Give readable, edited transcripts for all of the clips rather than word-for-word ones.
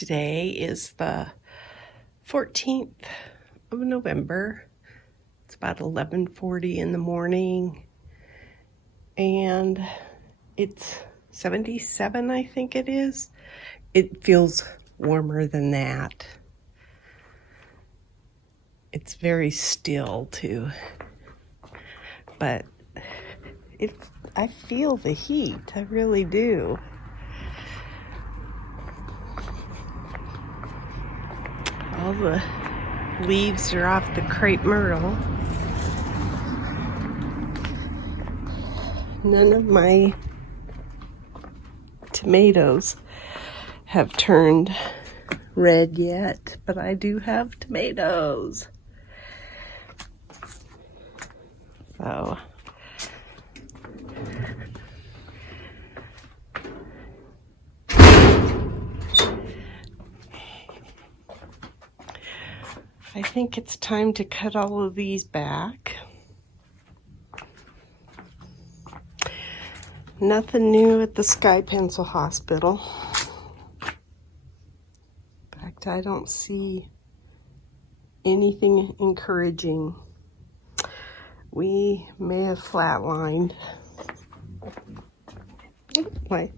Today is the 14th of November. It's about 11:40 in the morning, and it's 77, I think it is. It feels warmer than that. It's very still too, but I feel the heat. I really do. All the leaves are off the crepe myrtle. None of my tomatoes have turned red yet, but I do have tomatoes. So I think it's time to cut all of these back. Nothing new at the Sky Pencil Hospital. In fact, I don't see anything encouraging. We may have flatlined. My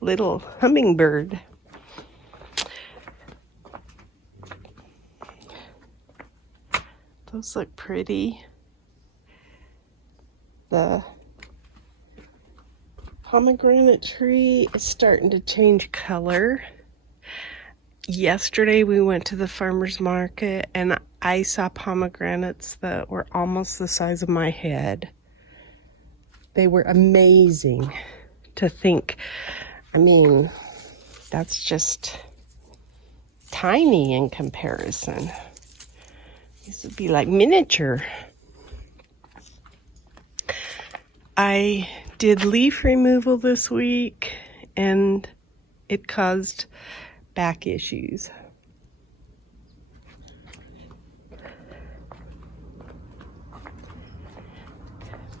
little hummingbird. Those look pretty. The pomegranate tree is starting to change color. Yesterday we went to the farmer's market and I saw pomegranates that were almost the size of my head. They were amazing to think. I mean, that's just tiny in comparison. These would be like miniature. I did leaf removal this week and it caused back issues.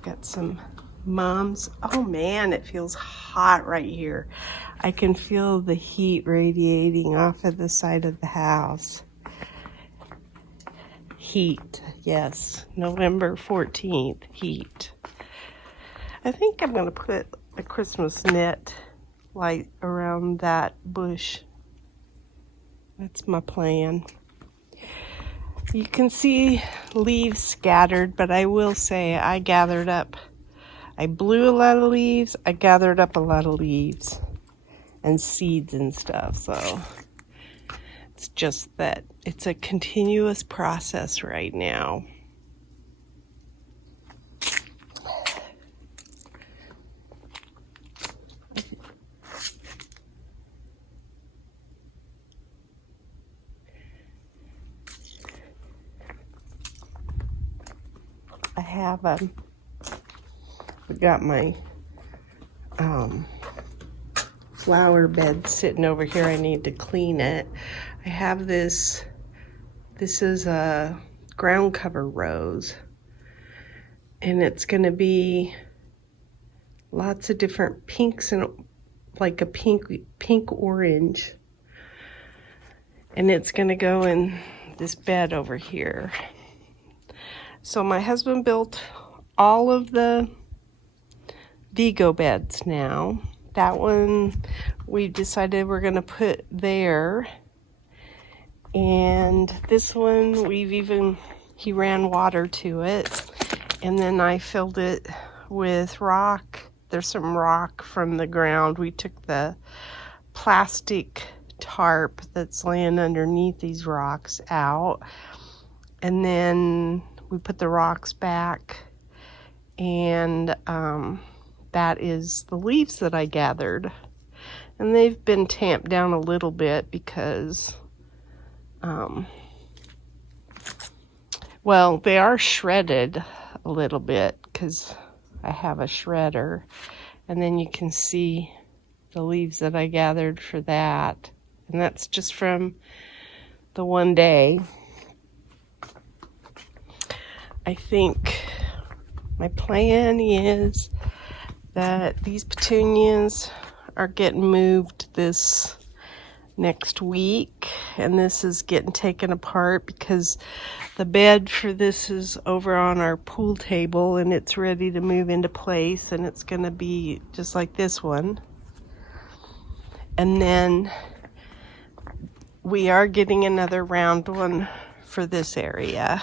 Got some mums. Oh man, it feels hot right here. I can feel the heat radiating off of the side of the house. Heat, yes, November 14th, heat. I think I'm going to put a Christmas net light around that bush. That's my plan. You can see leaves scattered, but I will say I blew a lot of leaves, I gathered up a lot of leaves and seeds and stuff, so it's just that it's a continuous process right now. I've got my flower bed sitting over here. I need to clean it. I have this is a ground cover rose, and it's going to be lots of different pinks and like a pink orange, and it's going to go in this bed over here. So my husband built all of the Vigo beds now. That one we decided we're going to put there. And this one he ran water to it. And then I filled it with rock. There's some rock from the ground. We took the plastic tarp that's laying underneath these rocks out. And then we put the rocks back, and that is the leaves that I gathered. And they've been tamped down a little bit because, well, they are shredded a little bit because I have a shredder. And then you can see the leaves that I gathered for that. And that's just from the one day. I think my plan is that these petunias are getting moved this next week, and this is getting taken apart because the bed for this is over on our pool table and it's ready to move into place, and it's going to be just like this one. And then we are getting another round one for this area.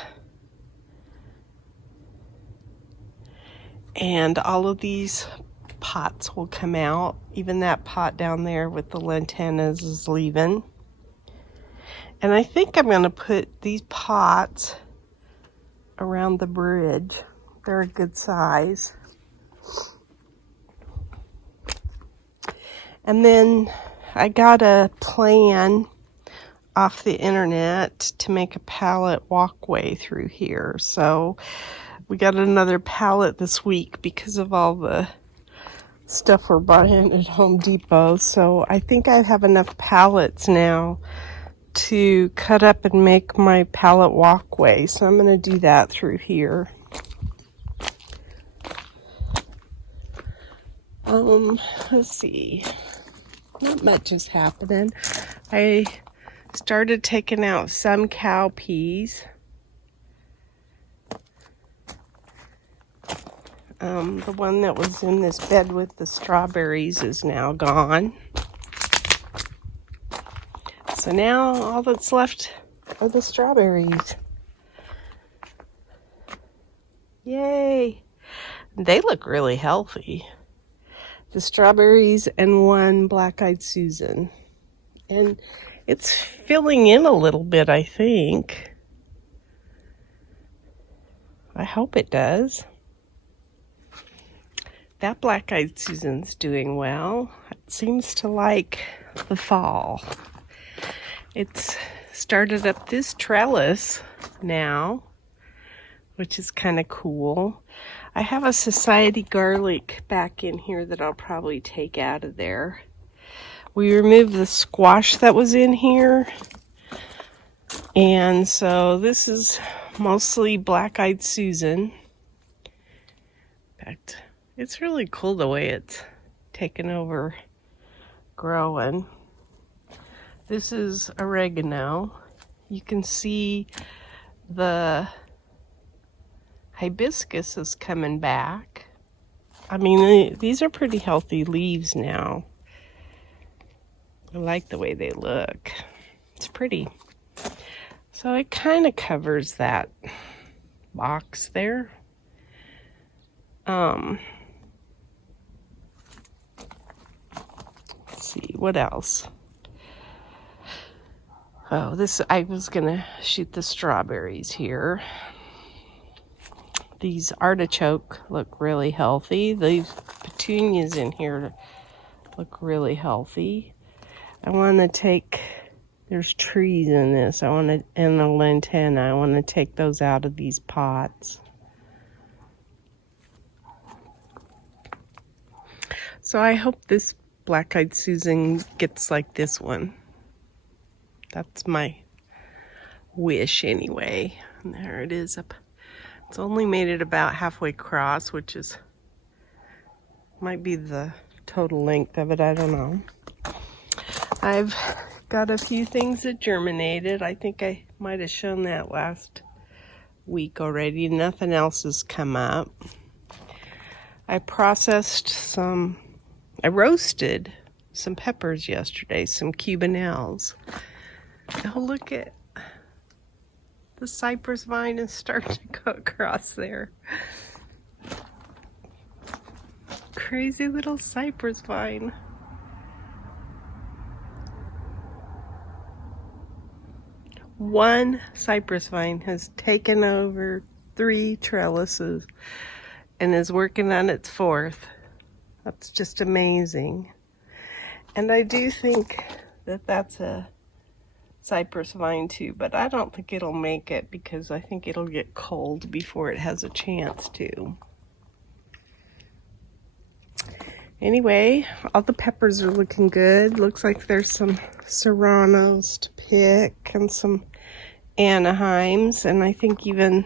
And all of these pots will come out. Even that pot down there with the lantanas is leaving. And I think I'm going to put these pots around the bridge. They're a good size. And then I got a plan off the internet to make a pallet walkway through here. So we got another pallet this week because of all the stuff we're buying at Home Depot. So I think I have enough pallets now to cut up and make my pallet walkway. So I'm going to do that through here. Let's see. Not much is happening. I started taking out some cow peas. The one that was in this bed with the strawberries is now gone. So now all that's left are the strawberries. Yay! They look really healthy. The strawberries and one black-eyed Susan. And it's filling in a little bit, I think. I hope it does. That black-eyed Susan's doing well. It seems to like the fall. It's started up this trellis now, which is kind of cool. I have a society garlic back in here that I'll probably take out of there. We removed the squash that was in here. And so this is mostly black-eyed Susan. In fact, it's really cool the way it's taken over growing. This is oregano. You can see the hibiscus is coming back. I mean, these are pretty healthy leaves now. I like the way they look. It's pretty. So it kind of covers that box there. Let's see, what else? Oh, I was gonna shoot the strawberries here. These artichoke look really healthy. These petunias in here look really healthy. I want to take, there's trees in this. And a lantana. I want to take those out of these pots. So I hope this black-eyed Susan gets like this one. That's my wish anyway. And there it is up. It's only made it about halfway across, which is, might be the total length of it. I don't know. I've got a few things that germinated. I think I might have shown that last week already. Nothing else has come up. I roasted some peppers yesterday, some Cubanelles. Oh, look at the cypress vine is starting to go across there. Crazy little cypress vine. One cypress vine has taken over 3 trellises and is working on its 4th. That's just amazing. And I do think that that's a cypress vine too, but I don't think it'll make it because I think it'll get cold before it has a chance to. Anyway, all the peppers are looking good. Looks like there's some serranos to pick and some Anaheims, and I think even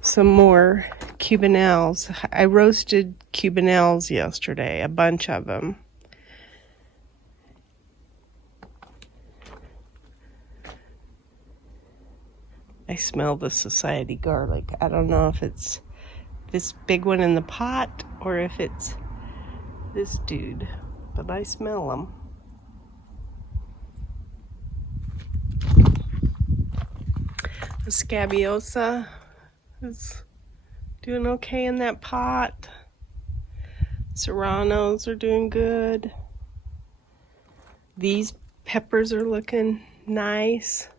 some more Cubanelles. I roasted Cubanelles yesterday, a bunch of them. I smell the society garlic. I don't know if it's this big one in the pot or if it's this dude, but I smell them. The scabiosa is doing okay in that pot. Serranos are doing good. These peppers are looking nice.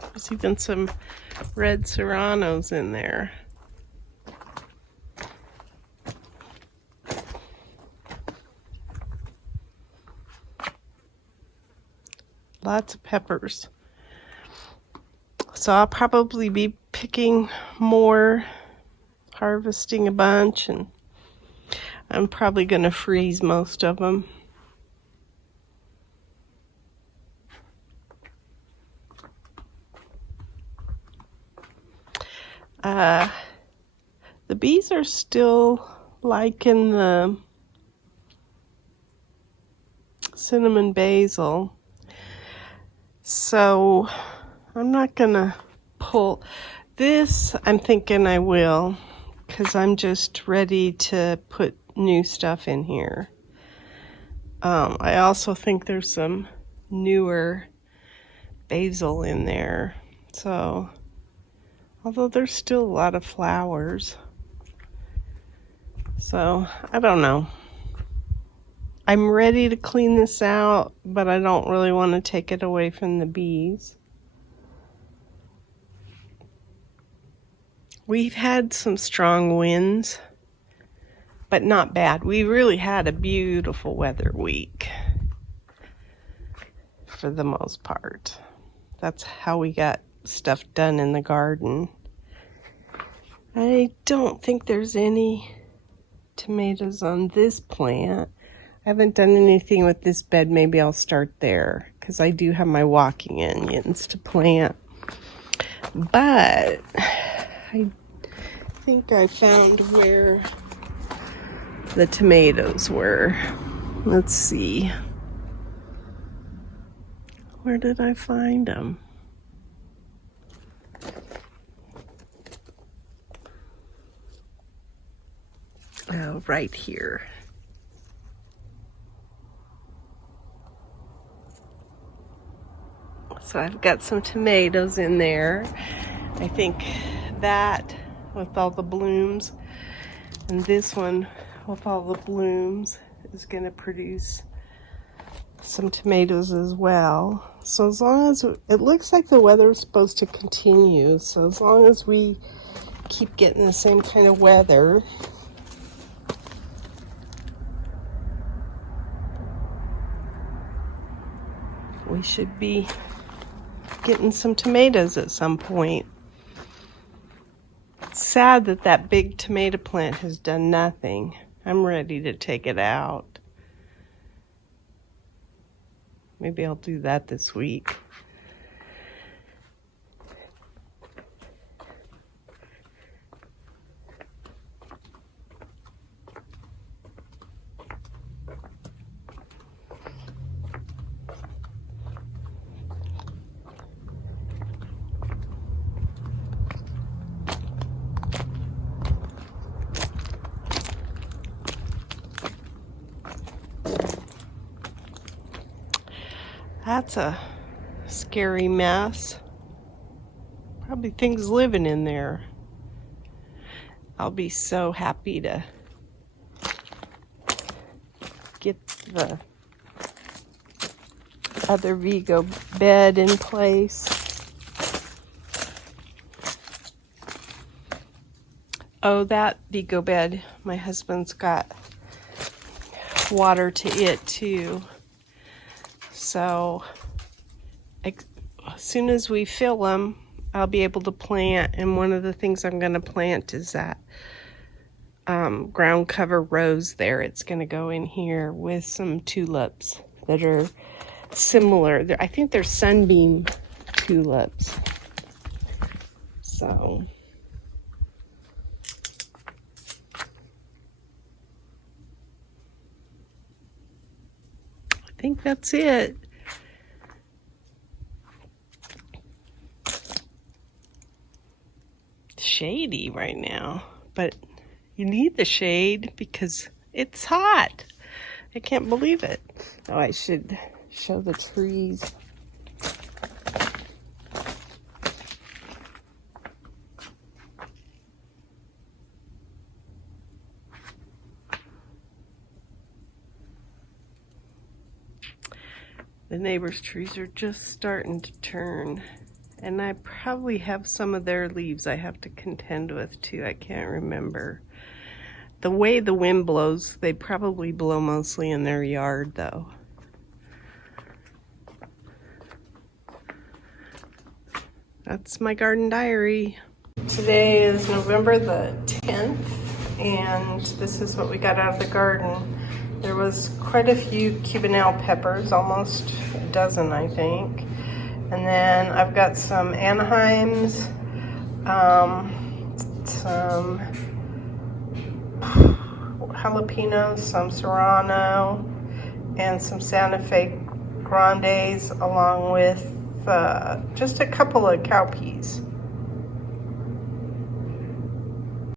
There's even some red serranos in there. Lots of peppers. So I'll probably be picking more, harvesting a bunch, and I'm probably going to freeze most of them. The bees are still liking the cinnamon basil, so I'm not gonna pull this. I'm thinking I will, because I'm just ready to put new stuff in here. I also think there's some newer basil in there, so although there's still a lot of flowers. So, I don't know. I'm ready to clean this out, but I don't really want to take it away from the bees. We've had some strong winds, but not bad. We really had a beautiful weather week for the most part. That's how we got stuff done in the garden. I don't think there's any tomatoes on this plant. I haven't done anything with this bed. Maybe I'll start there because I do have my walking onions to plant. But I think I found where the tomatoes were. Let's see. Where did I find them? Oh, right here. So I've got some tomatoes in there. I think that with all the blooms and this one with all the blooms is going to produce some tomatoes as well. So as long as it looks like the weather is supposed to continue, so as long as we keep getting the same kind of weather, we should be getting some tomatoes at some point. It's sad that that big tomato plant has done nothing. I'm ready to take it out. Maybe I'll do that this week. That's a scary mess. Probably things living in there. I'll be so happy to get the other Vigo bed in place. Oh, that Vigo bed, my husband's got water to it too. So as soon as we fill them, I'll be able to plant. And one of the things I'm going to plant is that ground cover rose there. It's going to go in here with some tulips that are similar. I think they're sunbeam tulips. So think that's it. Shady right now, but you need the shade because it's hot. I can't believe it. Oh, I should show the trees. The neighbor's trees are just starting to turn, and I probably have some of their leaves I have to contend with too. I can't remember. The way the wind blows, they probably blow mostly in their yard though. That's my garden diary. Today is November the 10th, and this is what we got out of the garden. There was quite a few Cubanelle peppers, almost a dozen, I think. And then I've got some Anaheims, some jalapenos, some Serrano, and some Santa Fe Grandes, along with just a couple of cowpeas.